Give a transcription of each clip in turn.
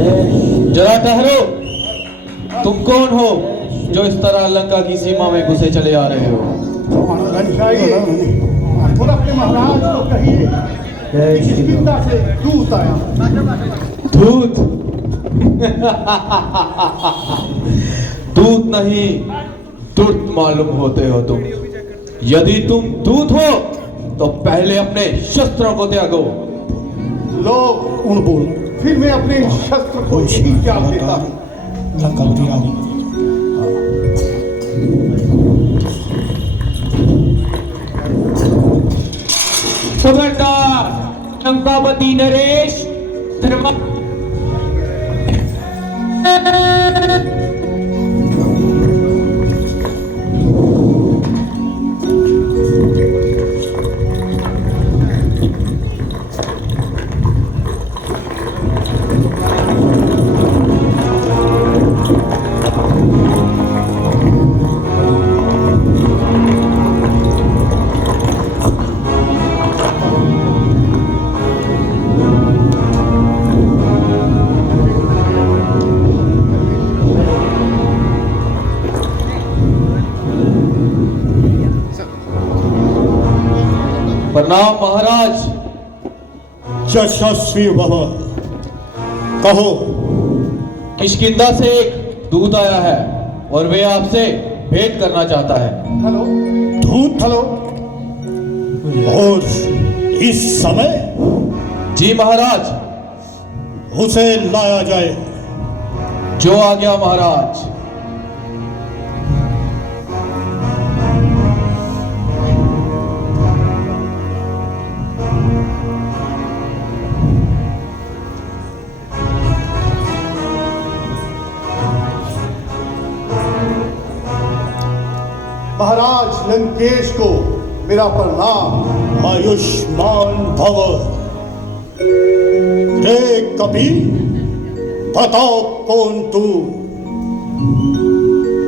जरा ठहरो। तुम कौन हो जो इस तरह लंका की सीमा में घुसे चले आ रहे हो? थोड़ा अपने महाराज को कहिए किस चिंता से दूत आया। दूत? दूत नहीं, दूत मालूम होते हो तुम। यदि तुम दूत हो तो पहले अपने शस्त्रों को त्यागो। लो उन बोल, फिर मैं अपने शस्त्र को ही त्याग देता हूँ। लंकावती रानी खबरदार लंकावती नरेश धर्म प्रणाम महाराज। यशस्वी भव। कहो। किष्किंधा से एक दूत आया है और वे आपसे भेंट करना चाहता है। हेलो दूत? हेलो। और इस समय? जी महाराज। उसे लाया जाए। जो आ गया महाराज। महाराज लंकेश को मेरा प्रणाम। आयुष्मान भव। रे कपि, बताओ कौन तू?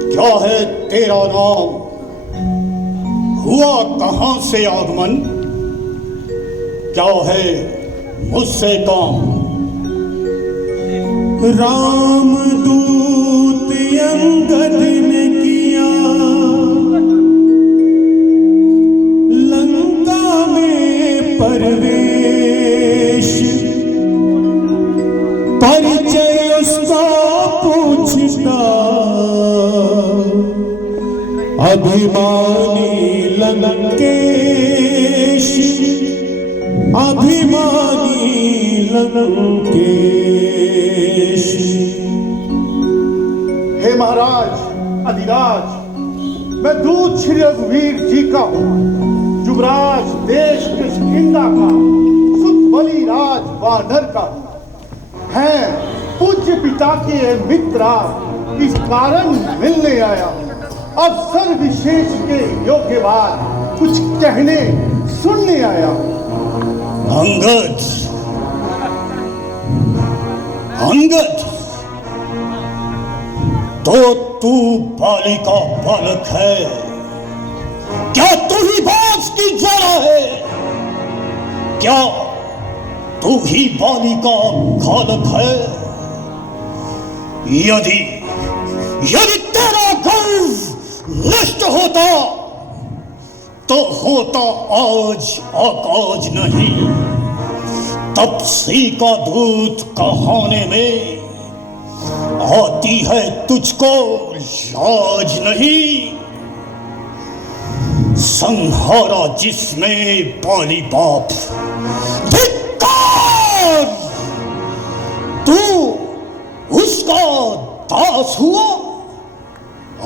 क्या है तेरा नाम? हुआ कहां से आगमन? क्या है मुझसे काम? रामदूत अंगद ने किया लंका में प्रवेश, परिचय उसका पूछता अभिमानी लंकेश, अभिमानी लंकेश। हे महाराज अधिराज, मैं दूत श्री रघुवीर जी का हूँ, युवराज देश किष्किंधा का, सुत बलि राज वानर का है। पूज्य पिता के मित्रा इस कारण मिलने आया। अवसर विशेष के योग्य बात कुछ कहने सुनने आया। अंगद, अंगद, तो तू बालिका बालक है? क्या तू ही बांस की जड़ा है? क्या तू ही बालिका घालक है? यदि यदि तेरा गर्व नष्ट होता तो होता आज आकाज नहीं। तपसी का दूत कहाने में आती है तुझको लाज नहीं। संहारा जिसमें बाली बाप, धिक्कार! तू उसका दास हुआ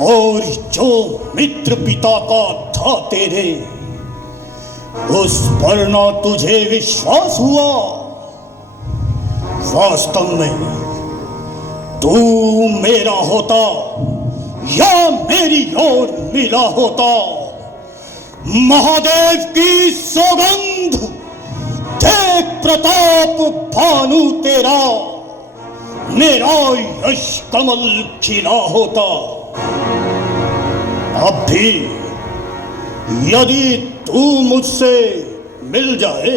और जो मित्र पिता का था तेरे, उस पर ना तुझे विश्वास हुआ। वास्तव में तू मेरा होता या मेरी ओर मिला होता, महादेव की सौगंध, देख प्रताप भानु तेरा, मेरा यश कमल खिला होता। अब भी यदि तू मुझसे मिल जाए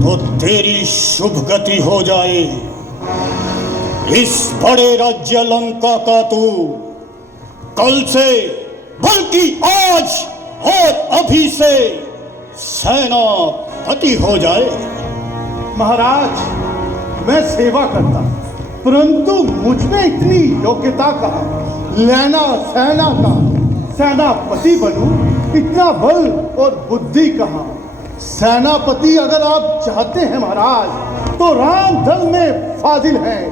तो तेरी शुभ गति हो जाए। इस बड़े राज्य लंका का तू कल से बल्कि आज और अभी से सेनापति हो जाए। महाराज, मैं सेवा करता, परंतु मुझ में इतनी योग्यता कहाँ लेना सेना का सेनापति बनूं, इतना बल और बुद्धि कहाँ। सेनापति अगर आप चाहते हैं महाराज, तो राम दल में फाजिल हैं,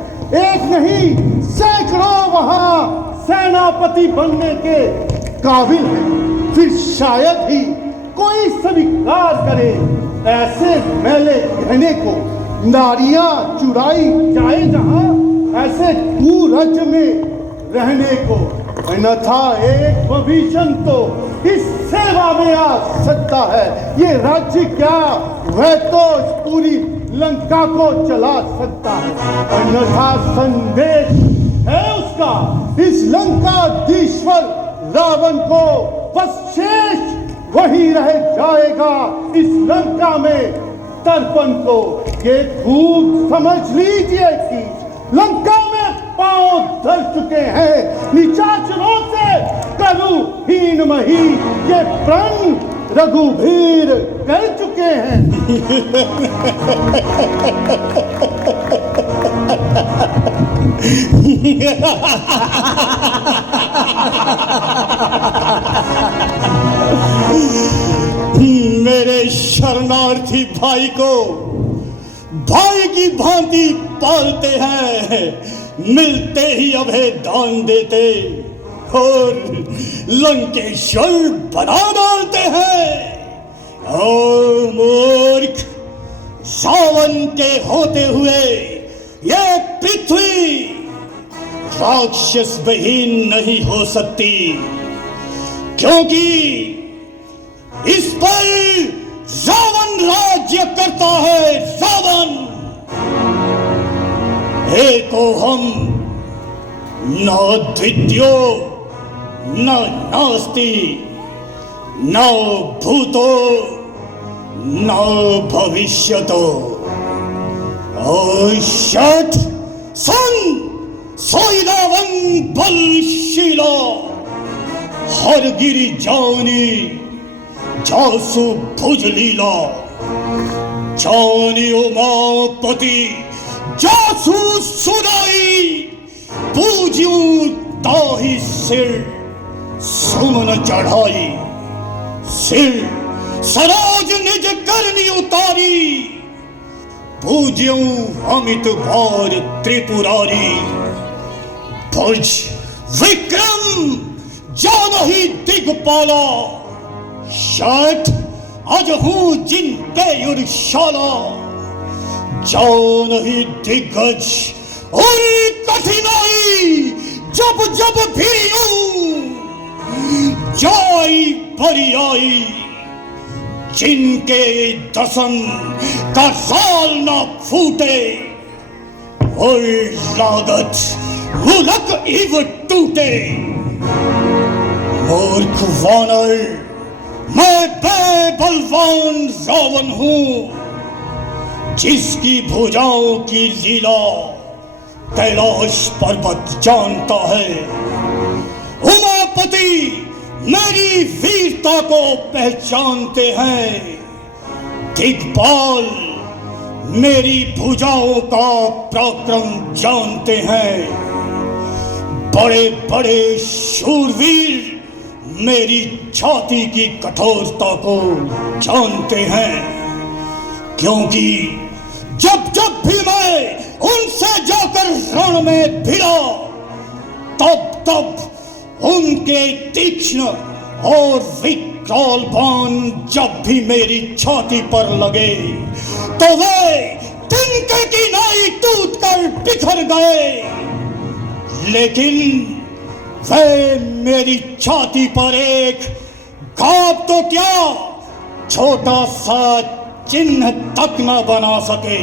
एक नहीं सैकड़ों वहां सेनापति बनने के काबिल हैं। फिर शायद ही कोई स्वीकार करे ऐसे मेले कहने को। नारियां चुराई जाए जहां, ऐसे कुराज्य में रहने को। अन्यथा एक विभीषण तो इस सेवा में आ सकता है। ये राज्य क्या, वह तो पूरी लंका को चला सकता है। अन्यथा संदेश है उसका इस लंकाधीश्वर रावण को, बस शेष वही रह जाएगा इस लंका में तर्पण को। ये खूब समझ लीजिए कि लंका में पांव धर चुके हैं निशाचरों से करु हीन मही, ये प्रण रघुवीर कर चुके हैं। मेरे शरणार्थी भाई को भाई की भांति पालते हैं, मिलते ही अभय दान देते और लंकेश्वर बना डालते हैं। ओ मूर्ख, सावन के होते हुए ये पृथ्वी राक्षस विहीन नहीं हो सकती, क्योंकि इस पर रावण राज्य करता है। रावण एको हम, न द्वितीयो न नास्ति, न भूतो न भविष्यतो। शठ सन सोई रावण बलशीला, हर गिरी जानी जासु भुज लीला। जानी उमापति जासु सुनाई, पूज्यू ताहि सिर सुमन चढ़ाई। सिर सरोज निज करनी उतारी, पूज्यू अमित भार त्रिपुरारी। भुज विक्रम जानहि दिगपाला, शठ अज हूं जिनके युरशाला। जानहि दिग्गज और कठिनाई, जब जब भिड़ूं जाई बरियाई। जिनके दसन का साल न फूटे, और लागत मुलक इव टूटे। मूर्ख वानर, मैं बेबलवान रावण हूं, जिसकी भुजाओं की लीला कैलाश पर्वत जानता है। उमापति मेरी वीरता को पहचानते हैं, दिग्पाल मेरी भुजाओं का पराक्रम जानते हैं। बड़े बड़े शूरवीर मेरी छाती की कठोरता को जानते हैं, क्योंकि जब जब भी मैं उनसे जाकर रण में भिड़ा, तब तब उनके तीक्ष्ण और विकराल बाण जब भी मेरी छाती पर लगे, तो वे तिनके की नाई टूट कर बिखर गए। लेकिन वे मेरी छाती पर एक घाव तो क्या, छोटा सा चिन्ह तक न बना सके।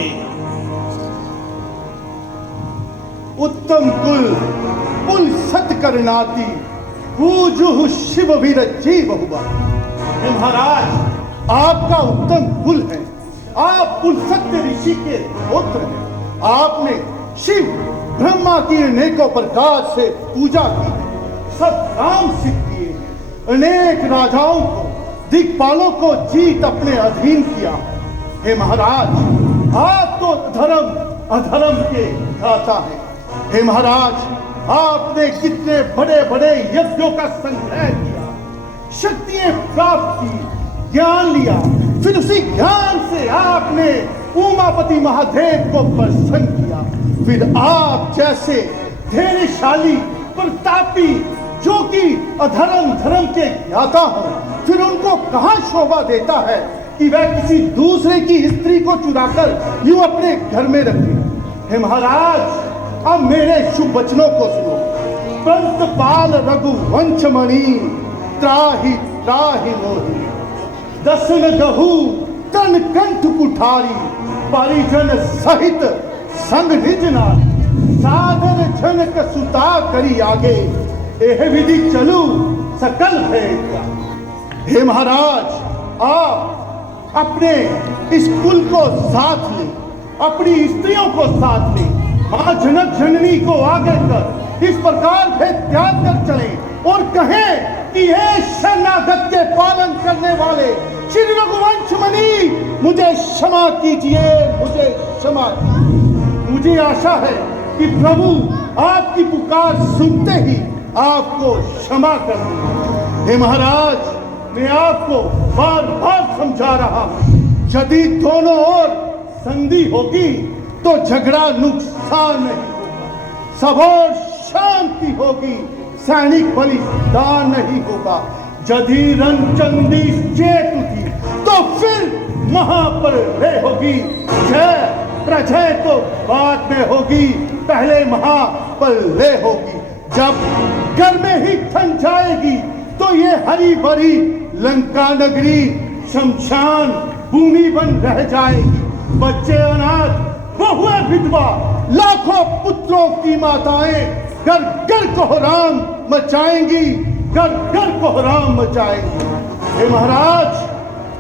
उत्तम कुल कुल सत करनाती, पूजु शिव वीर जीव हुआ। महाराज, आपका उत्तम कुल है, आप कुल सत्य ऋषि के पुत्र हैं। आपने शिव ब्रह्मा की अनेकों प्रकार से पूजा की, सब काम सिद्ध किए, अनेक राजाओं को, दिक्पालों को जीत अपने अधीन किया। हे महाराज, आप तो अधर्म के घाता हैं। हे महाराज, आपने कितने बड़े बड़े यज्ञों का संग्रह किया, शक्तियां प्राप्त की, ज्ञान लिया, फिर उसी ज्ञान से आपने उमापति महादेव को प्रसन्न किया। फिर आप जैसे धैर्यशाली प्रतापी जो कि धर्म के ज्ञाता हो, फिर उनको कहां शोभा देता है कि वह किसी दूसरे की स्त्री को चुराकर यूं अपने घर में रखे। हे महाराज, अब मेरे शुभ वचनों को सुनो। पंतपाल रघुवंशमणि त्राहि त्राहि मोहि, दसन गहु तन कंठ कुठारी, परिजन सहित संग निज नारी, साधन जनक सुता करी आगे, एह विधि चलू सकल है। हे महाराज, आप अपने इस कुल को साथ ले, अपनी स्त्रियों को साथ ले, मां जनक जननी को आगे कर इस प्रकार भेद त्याग कर चले और कहें कि हे शरणागत के पालन करने वाले श्री रघुवंशमणि, मुझे क्षमा कीजिए, मुझे क्षमा कीजिए। मुझे आशा है कि प्रभु आपकी पुकार सुनते ही आपको क्षमा कर देंगे। हे महाराज, मैं आपको बार बार समझा रहा हूं, यदि दोनों ओर संधि होगी तो झगड़ा नुकसान नहीं होगा, सब ओर शांति होगी, सैनिक बलिदान नहीं होगा। यदि रणचंडी चेतु थी तो फिर महाप्रलय होगी, जय प्रजय तो बाद में होगी, पहले महाप्रलय होगी। जब घर में ही ठन जाएगी तो ये हरी भरी लंका नगरी शमशान भूमि बन रह जाएगी। बच्चे अनाथ, बहुएं विधवा, लाखों पुत्रों की माताएं घर घर कोहराम मचाएंगी, घर घर कोहराम मचाएंगी। हे महाराज,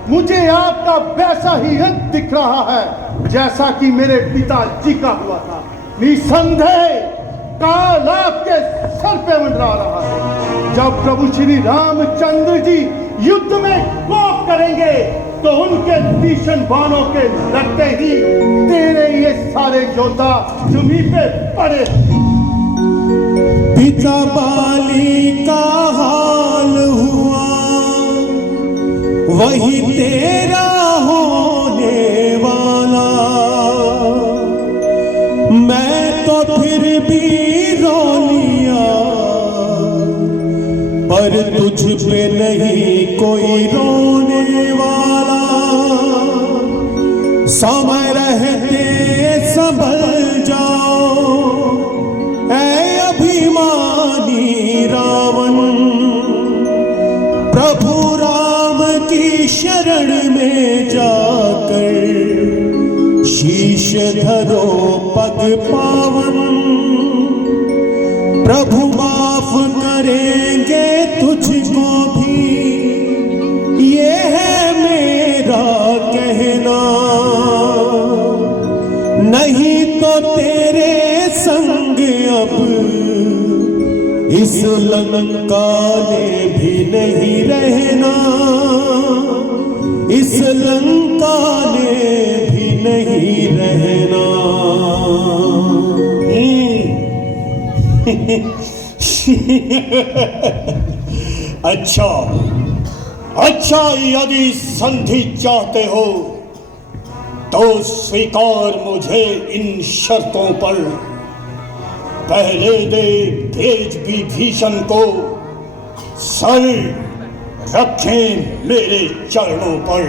मुझे आपका वैसा ही अंत दिख रहा है जैसा कि मेरे पिताजी का हुआ था। निसंदेह काल आपके सर पे मंडरा रहा है। जब प्रभु श्री रामचंद्र जी युद्ध में कोप करेंगे तो उनके तीक्ष्ण बाणों के लगते ही तेरे ये सारे योद्धा जमीन पे पड़े। पिता बाली का हाल हुआ वही तेरा होने वाला, मैं तो फिर भी रो लिया पर तुझ पे नहीं कोई रोने वाला। समय रहते संभल जाओ ऐ अभिमानी रावण, प्रभु राम की शरण में जाकर शीश धरो पग पावन। प्रभु माफ करेंगे तुझको भी, ये है मेरा कहना, नहीं तो तेरे संग अब इस लंका में भी नहीं रहना, इस लंका में भी नहीं रहना। अच्छा, यदि संधि चाहते हो तो स्वीकार मुझे इन शर्तों पर। पहले दे भेज विभीषण को, सर रखें मेरे चरणों पर।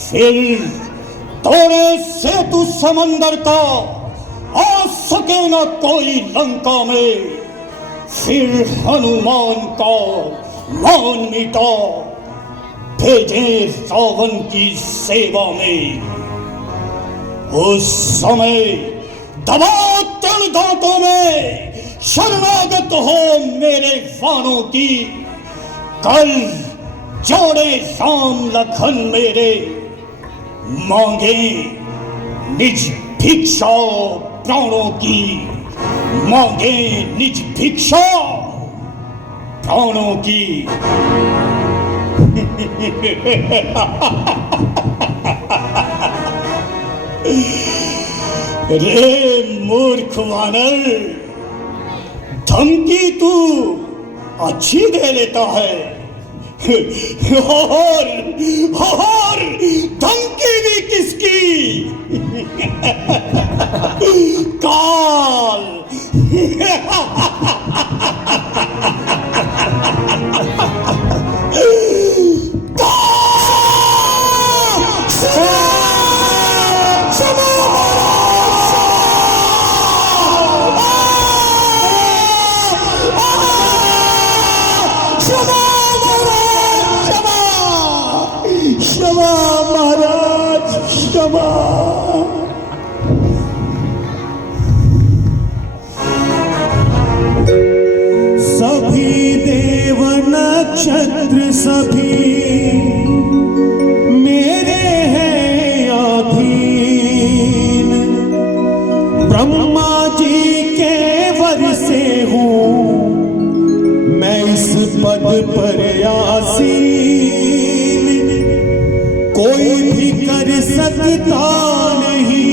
फिर तोड़े सेतु समंदर का, आ सके न कोई लंका में। फिर हनुमान का मान मिटा, भेजे रावण की सेवा में। उस समय दबा तल दांतों में शरणागत हो मेरे वानों की। कल जोड़े राम लखन मेरे, मांगे निज भिक्षा प्राणों की मांगे निज भिक्षा प्राणों की। रे मूर्ख वानर, धमकी तू अच्छी दे लेता है और धमकी भी किसकी? काल। क्षमा महाराज, क्षमा। सभी देव नक्षत्र सभी मेरे हैं अधीन, ब्रह्मा जी के वर से हूँ मैं इस पद पर आसीन। कोई भी कर सकता नहीं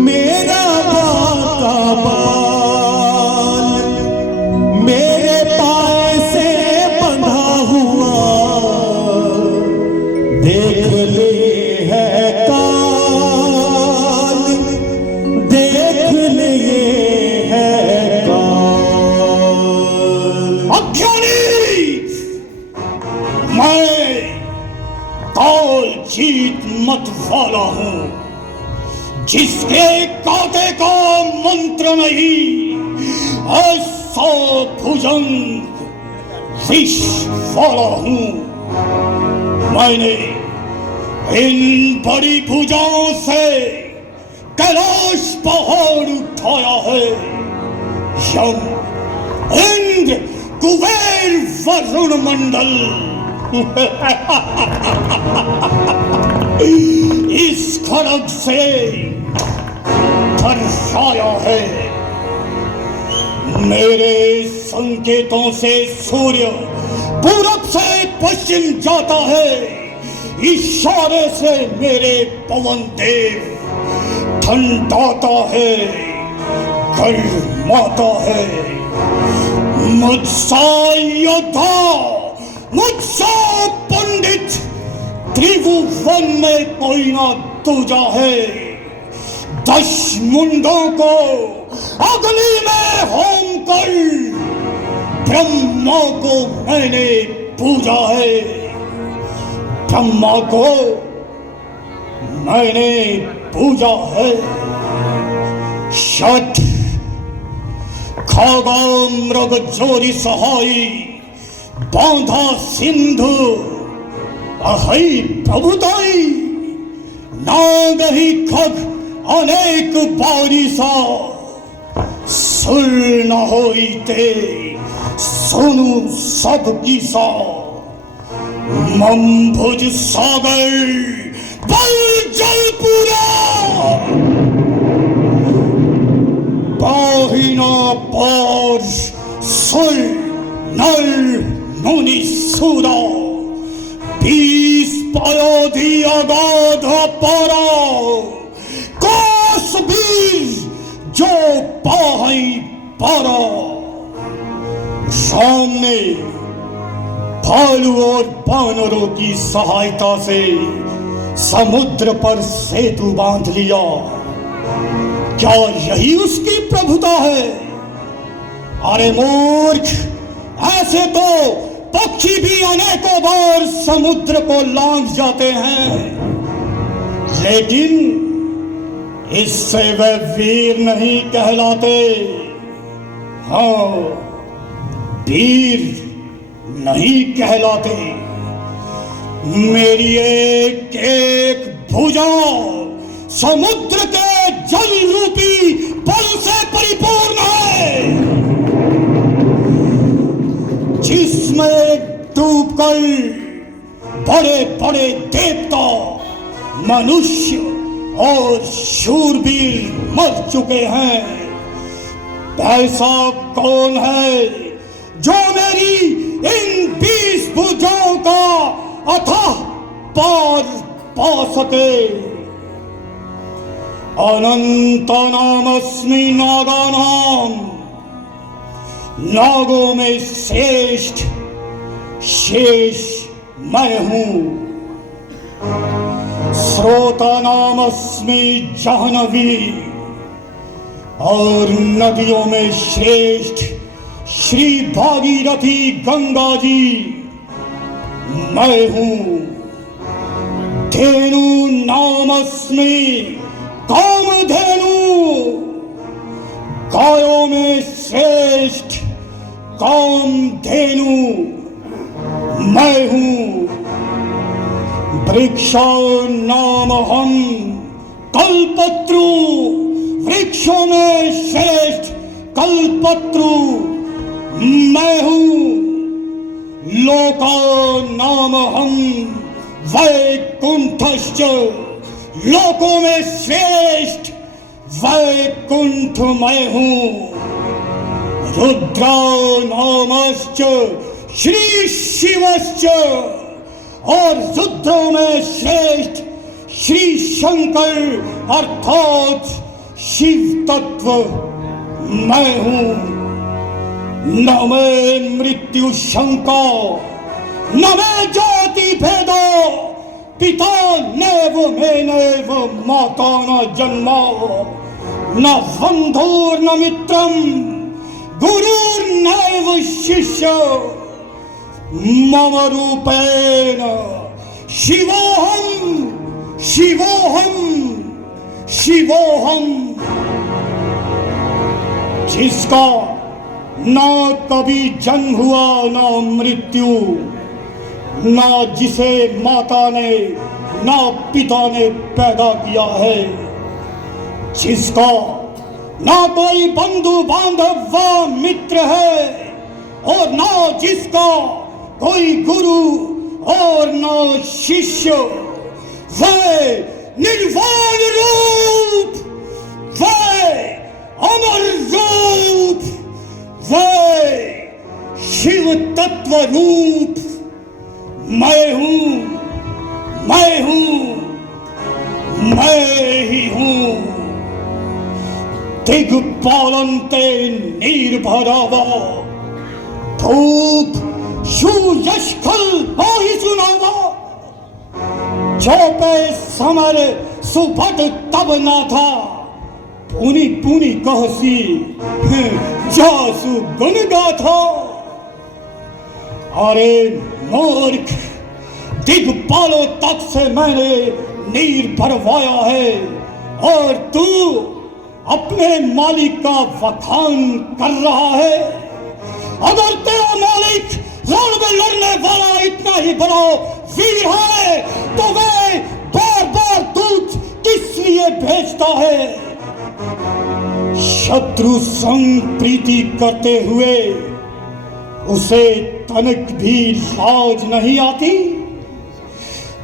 मेरा बाका बाल, मेरे पाए से बंधा हुआ देख ले है काल, देख ले है काल। अज्ञानी, मैं काल जीत मत वाला हूं, जिसके कांटे का मंत्र नहीं ऐसा भुजंग विष वाला हूं। मैंने इन बड़ी भुजाओं से कैलाश पहाड़ उठाया है। यम, इंद्र, कुबेर, वरुण मंडल इस खड़ग से दर्शाया है। मेरे संकेतों से सूर्य पूरब से पश्चिम जाता है, इशारे से मेरे पवन देव ठंडाता है, गर्माता है। मुझसा योद्धा, मुझसा पंडित त्रिभुवन में कोई ना दूजा है। 10 मुंडों को अग्नि में होम कर ब्रह्मा को मैंने पूजा है, ब्रह्मा को मैंने पूजा है। शठ खगा मृग जोरी सहाई बांधा सिंधु अहै प्रभुताई, नागहि खग अनेक बारिशा सुर न होइते सुनु सब किसा। मम्भुज सागर बल जल पूरा, पाहिना पार सुर नर मुनि सूरा। 20 पयोधी अगाध पारा, काश वीर जो पाहि पारा। सामने भालू और बानरों की सहायता से समुद्र पर सेतु बांध लिया। क्या यही उसकी प्रभुता है? अरे मूर्ख, ऐसे तो पक्षी भी अनेकों बार समुद्र को लांघ जाते हैं, लेकिन इससे वे वीर नहीं कहलाते। हाँ, वीर नहीं कहलाते। मेरी एक एक भुजा समुद्र के जल रूपी बल से परिपूर्ण है, जिसमें डूबकर बड़े बड़े देवता, मनुष्य और शूरवीर मर चुके हैं। ऐसा कौन है जो मेरी इन 20 भुजाओं का अथाह पार पा सके? अनंतनामस्मि नागानाम, नागों में श्रेष्ठ शेष मैं हूं। स्रोतानामस्मि जाह्नवी, और नदियों में श्रेष्ठ श्री भागीरथी गंगा जी मैं हूं। धेनु नामस्मि कामधेनु, गायों में श्रेष्ठ कामधेनु मैं हूं। वृक्षो नाम हम कल्पत्रु, वृक्षों में श्रेष्ठ कल्पत्रु मैं हूं। लोका नाम हम वैकुंठश्च, लोकों में श्रेष्ठ वैकुंठ मैं हूं। रुद्रा नामश्च श्री शिवश्च, और रुद्रों में श्रेष्ठ श्री शंकर अर्थात शिव तत्व मैं हूं। न मैं मृत्यु शंका, न मैं जाति भेदो, पिता नैव मे नैव माता न जन्मा, न बंधुर्न मित्रम गुरुर्नैव शिष्य, मम रूपेण शिवोहम शिवोहम शिवोहम। जिसका ना कभी जन्म हुआ ना मृत्यु, ना जिसे माता ने ना पिता ने पैदा किया है, जिसका ना कोई बंधु बांधव व मित्र है, और ना जिसका कोई गुरु और न शिष्य, वह निर्वाण रूप, वह अमर रूप, वह शिव तत्व रूप मैं हूं, मैं हूं, मैं ही हूं। दिग्पालन्ते निर्भरावा, धूप सुयशखल मोहि सुनावा। चौपे समर सुभट तब ना था, पुनि पुनि कहसी जासु गुण गाथा। अरे मूर्ख, दिग्पालों तक से मैंने नीर भरवाया है, और तू अपने मालिक का वखान कर रहा है। अगर तेरा मालिक रण में लड़ने वाला इतना ही बड़ा वीर है, तो वह बार बार दूत किस लिए भेजता है? शत्रु संग प्रीति करते हुए उसे तनिक भी लाज नहीं आती।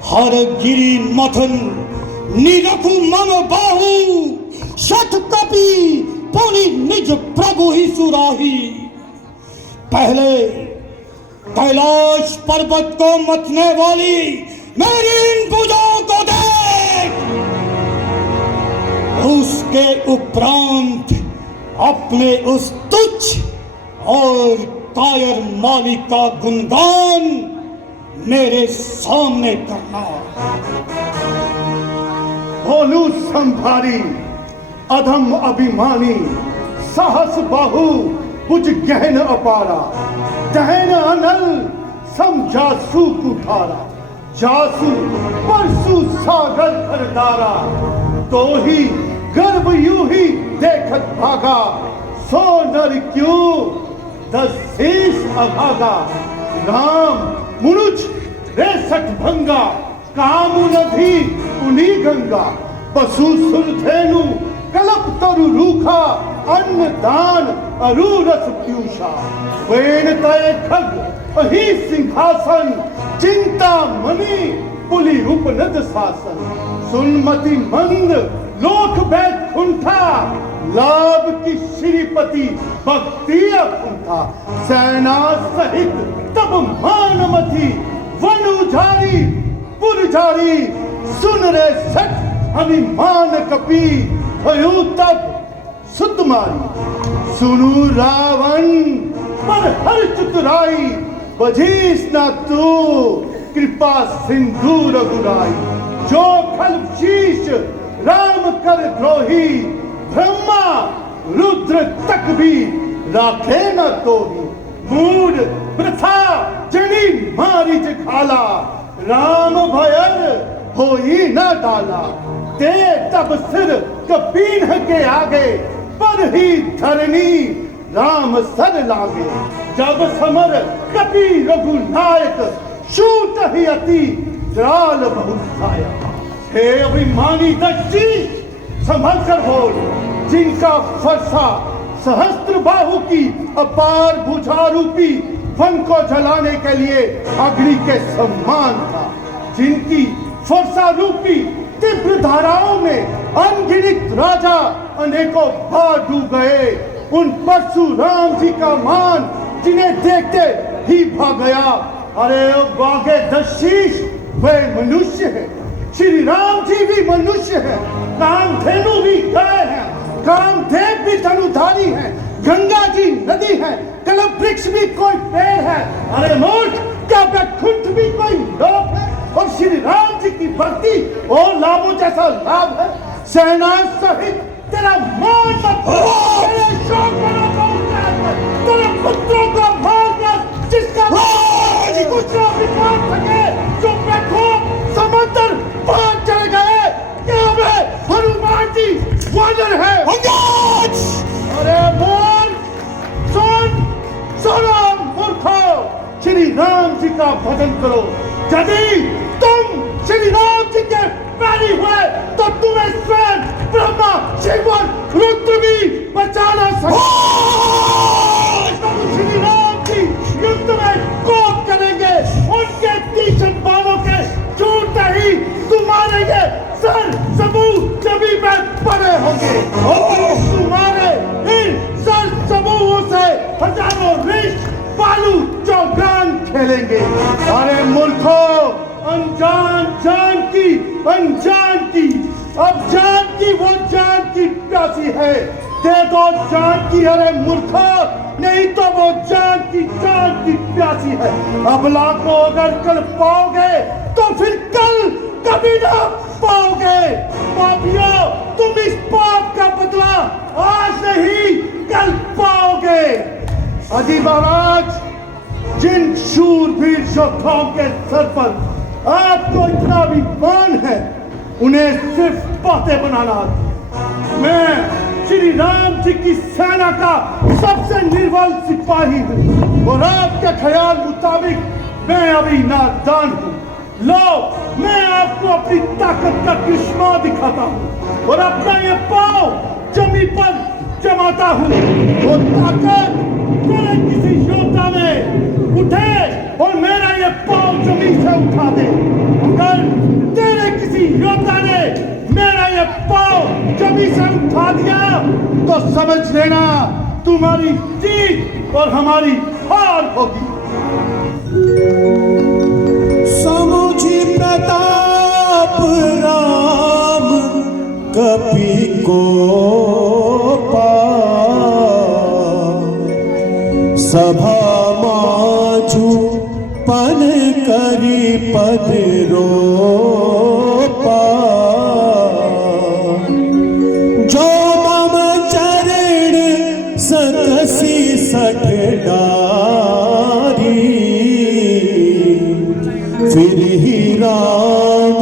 हर गिरी मथन निरखु मम बाहु, शत कपि पुनि निज प्रभु ही सुराही। पहले कैलाश पर्वत को मथने वाली मेरी इन भुजाओं को देख, उसके उपरांत अपने उस तुच्छ और कायर मालिक का गुणगान मेरे सामने करना। भोलू संभारी अधम अभिमानी, साहस बाहु कुछ गहन अपारा, दहन अनल समझासु कुठारा। जासु परसु सागर खरदारा, तो ही गर्भ यूं ही देखत भागा। सो नर क्यों दस शेष अभागा। राम मुनुज रेसठ भंगा, कामु नधी उनी गंगा। पशु सुरधेनु कलप तरु रूखा, अन्न दान अरुरस पीयूषा। वेण तय खग अहि सिंहासन, चिंता मणि पुलि उपनद शासन। सुनमति मंद लोक बैकुंठा, लाभ की श्रीपति भक्ति अकुंठा। सेना सहित तब मानमथी, वन उजारी पुरजारी, सुन रे सठ अभिमान कपी, भयो तब सुतमारी। सुनु रावण पर हर चतुराई, बजीस न तू कृपा सिंधु रघुराई। जो खल शीश राम कर द्रोही, ब्रह्मा रुद्र तक भी राखे न तोही। मूड प्रथा जनी मारी खाला, राम भयर हो ही न डाला। ते तब सिर कपीन के आगे, पर ही धरनी राम सर लागे। जब समर कपि रघुनायक, शूट ही अति जाल बहुत आया। हे अभिमानी दक्षी संभल कर बोल, जिनका फरसा सहस्त्र बाहु की अपार भुजा रूपी वन को जलाने के लिए अग्नि के सम्मान था। जिनकी फरसा रूपी तीव्र धाराओं में अनगिनत राजा अनेकों बार डूब गए। उन परशुराम जी का मान जिन्हें देखते ही भाग गया। अरे बागे दशीष वे मनुष्य है, श्री राम जी भी मनुष्य है, कामधेनु भी गाय है, कामदेव भी धनुधारी है, गंगा जी नदी है, कल्प वृक्ष भी कोई पेड़ है। अरे मूर्ख, क्या बैकुंठ भी कोई लोक है? और श्री राम जी की भक्ति और लाभों जैसा लाभ है। सेना सहित तेरा मान मत, तेरे शौक तेरे पुत्रों को मारकर जिसका दूसरा विकार सके, जो बेखौफ समंदर पार चले गए। क्या वे हनुमान जी वानर है? अरे बोल, सुनो मूर्खो, श्री राम जी का भजन करो। यदि तुम श्री राम जी के पैरी हुए तो तुम्हें स्वयं ब्रह्मा शिव और रुद्र भी बचा न सके। श्री राम जी युद्ध में कोप करेंगे, उनके तीक्ष्ण बाणों के छूटते ही तुम्हारे सर समूह जमीन में पड़े होंगे और तुम्हारे इन सर समूहों से हजारों ऋष बालू चौगान खेलेंगे। अरे मूर्खों, अनजान जानकी, अब जानकी वो जानकी प्यासी है, दे दो जानकी। अरे मूर्खों, नहीं तो वो जानकी प्यासी है। अबला को अगर कल पाओगे तो फिर कल कभी ना पाओगे। पापियों, तुम इस पाप का बदला आज नहीं कल पाओगे। अजी महाराज, जिन शूरवीर योद्धाओं के सर पर आपको इतना भी मान है, उन्हें सिर्फ बातें बनाना आती। मैं श्री राम जी की सेना का सबसे निर्बल सिपाही हूँ और आपके ख्याल मुताबिक मैं अभी नादान हूँ। लो, मैं आपको अपनी ताकत का करिश्मा दिखाता हूँ और अपना ये पांव जमीन पर जमाता हूँ। वो ताकत मेरे किसी योद्धा में उठे और मेरा ये पांव जमीन से उठा दे। अगर तेरे किसी योद्धा ने मेरा ये पांव जमीन से उठा दिया तो समझ लेना तुम्हारी जीत और हमारी हार होगी। समुझी प्रताप राम कपि को सभा माजू पन करी पद रोपा। जो मम चरण सकसी सठ डारी, फिर ही राम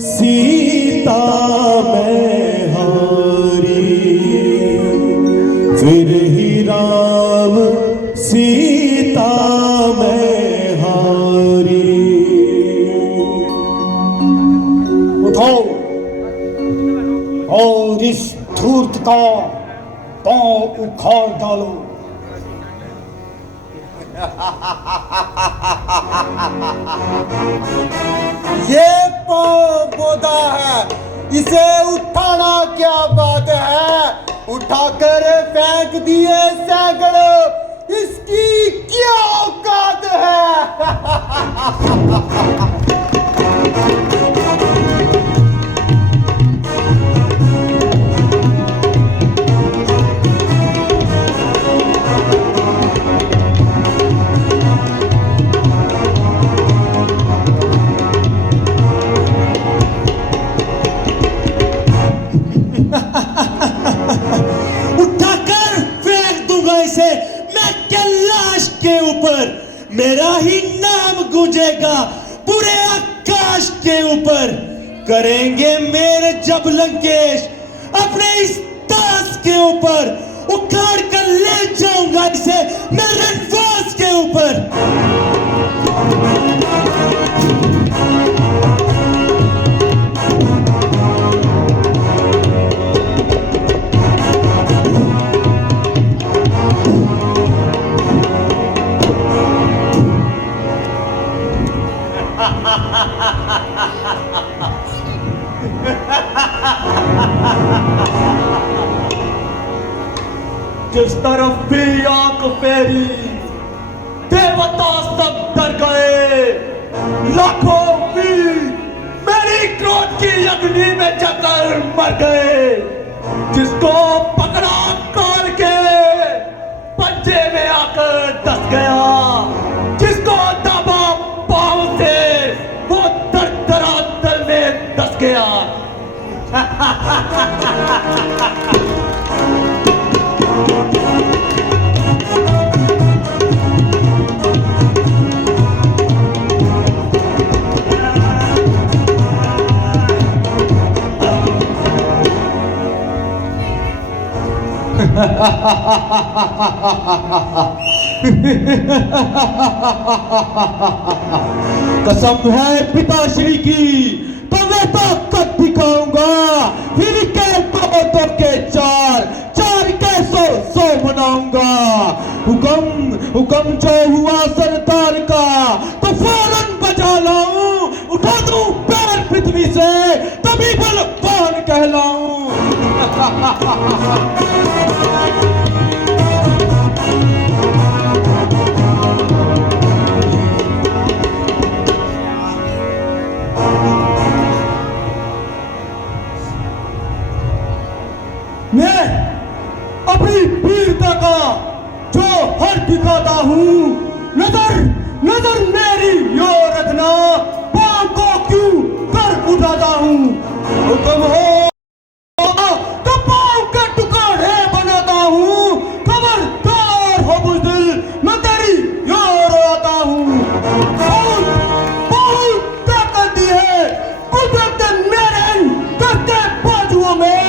सीता में हारी, फिर ही राम सीता में हारी। उठो और इस धूर्त का पांव उखाड़ डालो। ये पौधा है, इसे उठाना क्या बात है? उठाकर फेंक दिए सैकड़ों, इसकी क्या औकात है? उठाकर फेंक दूंगा इसे मैं कैलाश के ऊपर, मेरा ही नाम गूंजेगा पूरे आकाश के ऊपर। करेंगे मेरे जब लंकेश अपने इस दास के ऊपर, उखाड़ कर ले जाऊंगा इसे मैं रणवास के ऊपर। जिस तरफ भी आंख फेरी देवता सब डर गए, लाखों वीर मेरी क्रोध की अग्नि में जलकर मर गए। जिसको पकड़ा काल के पंजे में आकर डस गया, जिसको दबा पांव से वो धरातल में डस गया। कसम है पिताश्री की, तो मैं ताकत दिखाऊंगा। फिर के दो के चार के सौ बनाऊंगा। हुक्म जो हुआ सरदार का तो फौरन बजा लाऊं। उठा दूं पैर पृथ्वी से तभी बलवान कहलाऊं। मैं अपनी वीरता का जो हर दिखाता हूँ, नजर मेरी यो रखना, पांव को क्यों कर उठाता हूँ। हुक्म हो तो पांव के टुकड़े बनाता हूँ। खबरदार हो बुज़दिल, मैं तेरी यो रोता हूँ। बहुत ताकत दी है कुदरत मेरे करते बाजुओं में।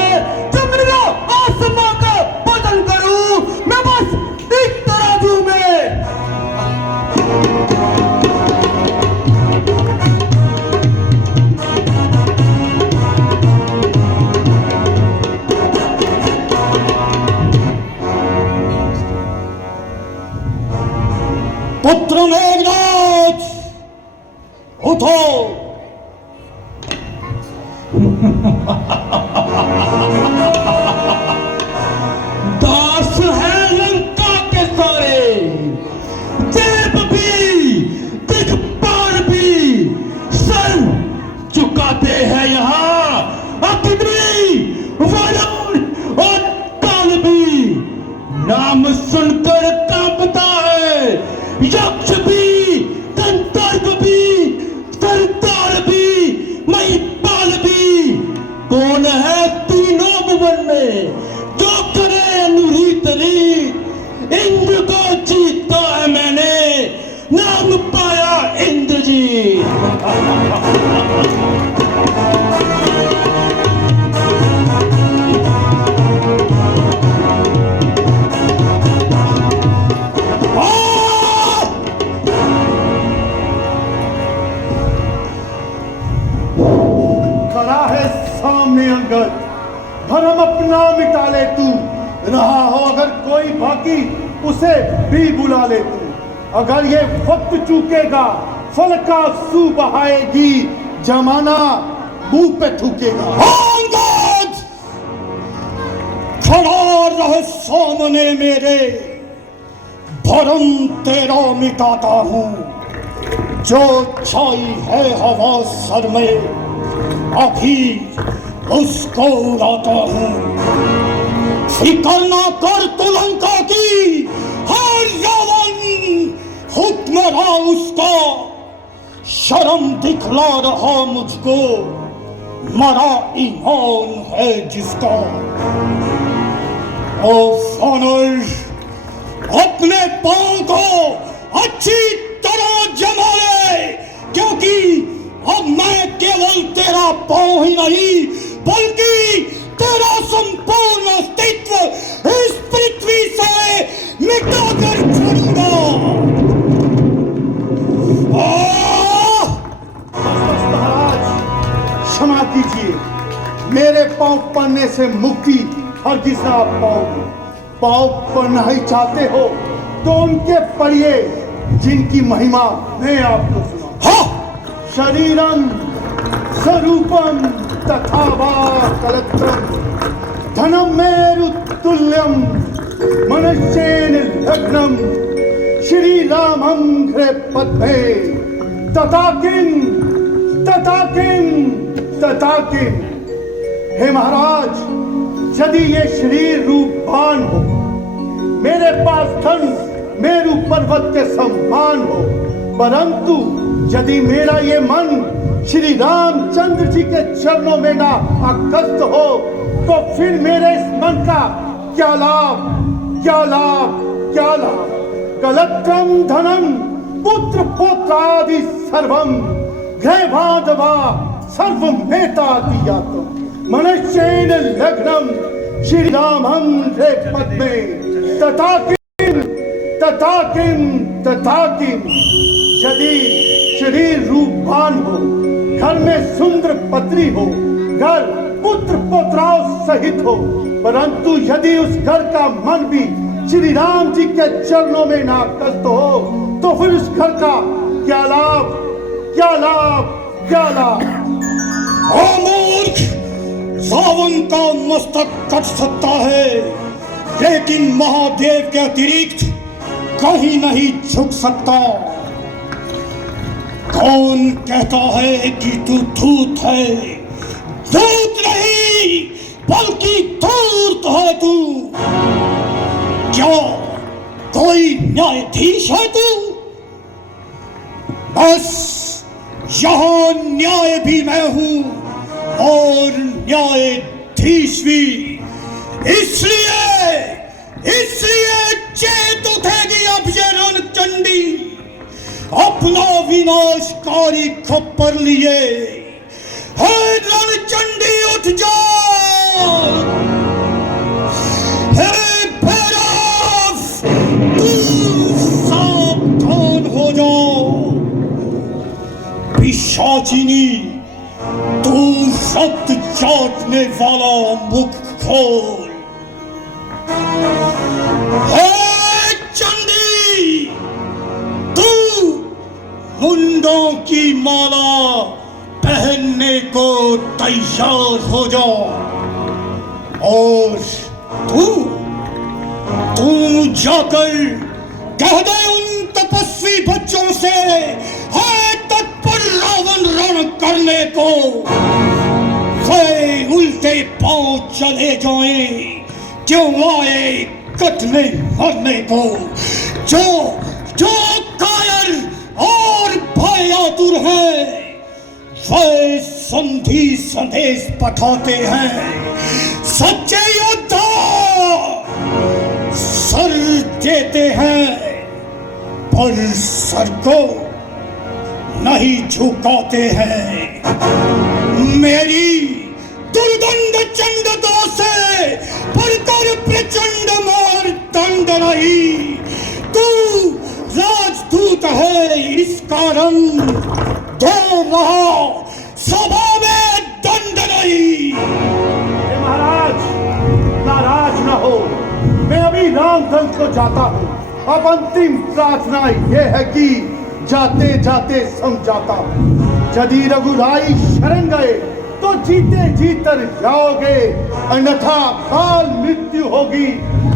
पुत्र मेघनाथ उठो। दास है लंका के सारे, देव भी दिक्पाल भी सर चुकाते हैं यहाँ। अग्नि वरुण और काल भी नाम सुनकर कांपता है। यक्ष भी गंधर्व भी सरदार भी महिपाल भी, कौन है तीनों भुवन में जो करे अनुरीत रीत। इंद्र को जीता है मैंने, नाम पाया इंद्रजीत। खड़ा है सामने अंगद, भरम अपना मिटा ले तू। रहा हो अगर कोई बाकी उसे भी बुला ले तू। अगर ये वक्त चूकेगा फल का सू बहाएगी, जमाना मुंह पे थूकेगा। अंगद खड़ा रहे सामने मेरे, भरम तेरा मिटाता हूँ। जो छाई है हवा सर में, अभी उसको उड़ाता हूँ। फिक्र ना कर तू लंका की, हर रावण हुक्मरां उसका। शर्म दिखला रहा मुझको, मरा ईमान है जिसका। ओ फानर, अपने पांव को अच्छी तरह जमा ले, क्योंकि अब मैं केवल तेरा पांव ही नहीं, बल्कि तेरा संपूर्ण अस्तित्व इस पृथ्वी से मिटाकर छोड़ूंगा। महाराज क्षमा कीजिए, मेरे पांव पड़ने से मुक्ति हरगिज़ ना आप पाओगे। पांव पड़ना ही चाहते हो तो उनके पढ़िए जिनकी महिमा मैं आपको सुना। शरीरम स्वरूपम तथा वा कलत्रम, धनम मेरु तुल्यम मनुष्येन लग्नम, श्री रामम घृ पद्मे तथा किम तथा किम तथा किम। हे महाराज, यदि ये शरीर रूपवान हो, मेरे पास धन मेरु पर्वत के समान हो, परंतु यदि मेरा ये मन श्री रामचंद्र जी के चरणों में ना आकस्त हो, तो फिर मेरे इस मन का क्या लाभ, क्या लाभ, क्या लाभ। कलत्रम धनम पुत्र पौत्रादि सर्वम, गृह बांधवा सर्वमेता दियातम, मनुष्येन लग्नम श्री रामं रे पद्मे तथा किम तथा किम तथा किम। यदि शरीर रूपवान हो, घर में सुंदर पत्नी हो, घर पुत्र पौत्राओं सहित हो, परंतु यदि उस घर का मन भी श्री राम जी के चरणों में नाकस्त हो, तो फिर उस घर का क्या लाभ, क्या लाभ, क्या लाभ। मूर्ख, रावण का मस्तक कट सकता है, लेकिन महादेव के अतिरिक्त कहीं नहीं झुक सकता। कौन कहता है कि तू धूत है? धूत नहीं, बल्कि धूर्त है तू। क्या कोई न्यायाधीश है तू? बस यहाँ न्याय भी मैं हूँ और न्यायाधीश भी। इसलिए चेत उठेगी अब ये रणचंडी, अपना विनाशकारी खप्पर लिए। हे रणचंडी उठ जाओ, हे भैरव तू सावधान हो जाओ। पिशाचिनी तू रक्त चाटने वाला मुख खोल। हे चंडी तू मुंडों की माला पहनने को तैयार हो जाओ। और तू जाकर कह दे उन तपस्वी बच्चों से, है तत्पर रावण रण करने को। वे उल्टे पांव चले जाएं, क्यों आए कटने मरने को। जो कायर और भयातुर है, वे संधि संदेश पठाते हैं। सच्चे योद्धा सर देते हैं, पर सर को नहीं झुकाते हैं। मेरी दुर्दंड चंडता से बढ़कर प्रचंड मोर दंड नहीं। तू राजदूत है, इस कारण दे रहा सभा में दंड नहीं। महाराज नाराज न हो, मैं अभी रामदल को जाता हूँ। अब अंतिम प्रार्थना ये है कि जाते जाते समझाता हूं, यदि रघुराई शरण गए तो जीते जीतर जाओगे, अन्यथा काल मृत्यु होगी,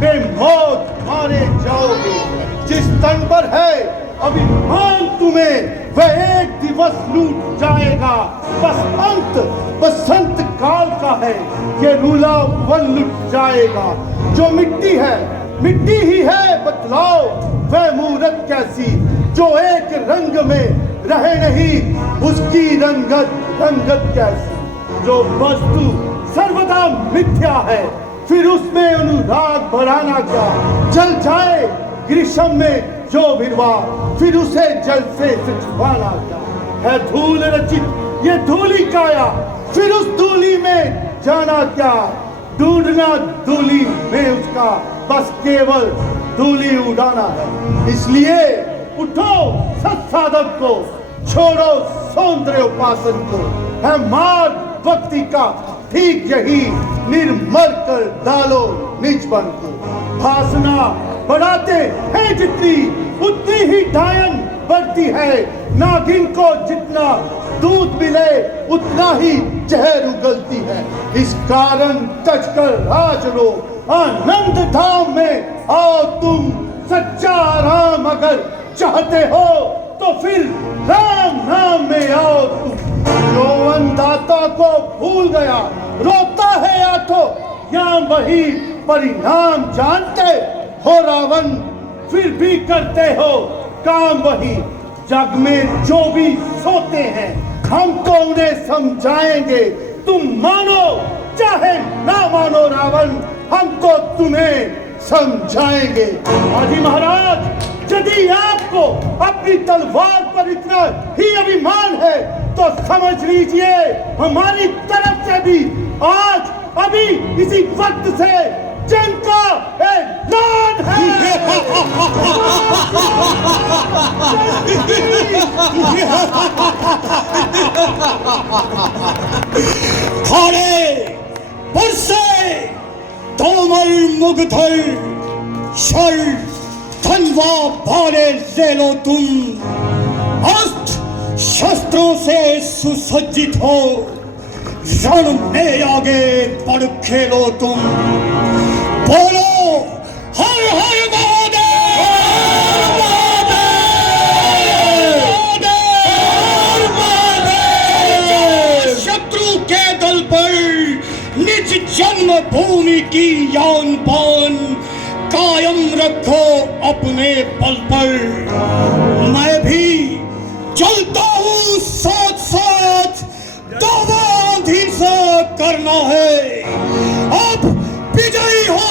बेमौत मारे जाओगे। जिस तन पर है अभिमान तुम्हें वह एक दिवस लूट जाएगा। बस अंत बसंत काल का है, ये रूला वन लुट जाएगा। जो मिट्टी है मिट्टी ही है, बतलाओ वह मूरत कैसी, जो एक रंग में रहे नहीं उसकी रंगत कैसी। जो वस्तु सर्वदा मिथ्या है फिर उसमें अनुराग बढ़ाना क्या, जल जाए ग्रीष्म में जो विरवा फिर उसे जल से छिपाना क्या। है धूल रचित ये धूली काया, फिर उस धूली में जाना क्या, ढूंढना धूली में उसका बस केवल धूली उड़ाना है। इसलिए उठो सत्साधक को, छोड़ो सौंदर्य उपासन को, है मार्ग भक्ति का ठीक यही, निर्मल कर डालो निज बन को। भासना बढ़ाते हैं जितनी उतनी ही डायन बढ़ती है, नागिन को जितना दूध मिले उतना ही जहर उगलती है। इस कारण तजकर राज लो आनंद धाम में आओ तुम, सच्चा आराम अगर चाहते हो तो फिर राम नाम में आओ तुम। जो अन्नदाता को भूल गया रोता है या तो या वही परिणाम जानते हो रावण, फिर भी करते हो काम वही। जग में जो भी सोते हैं हम तो उन्हें समझाएंगे, तुम मानो चाहे ना मानो रावण, हम तो तुम्हें समझाएंगे। आदि महाराज, यदि आपको अपनी तलवार पर इतना ही अभिमान है तो समझ लीजिए हमारी तरफ से भी आज अभी इसी वक्त से जंग का ऐलान है। खाड़े पुरसे तोमर मुगधर शर धनवा भाले ले लो तुम, अस्त्र शस्त्रों से सुसज्जित हो, रण में आगे बढ़ खेलो तुम। बोलो हर हर महादेव। शत्रु के दल पर निज जन्म भूमि की यान बान कायम रखो अपने बल पर। मैं भी चलता हूँ साथ साथ, दावा आंधी सा करना है, अब विजयी हो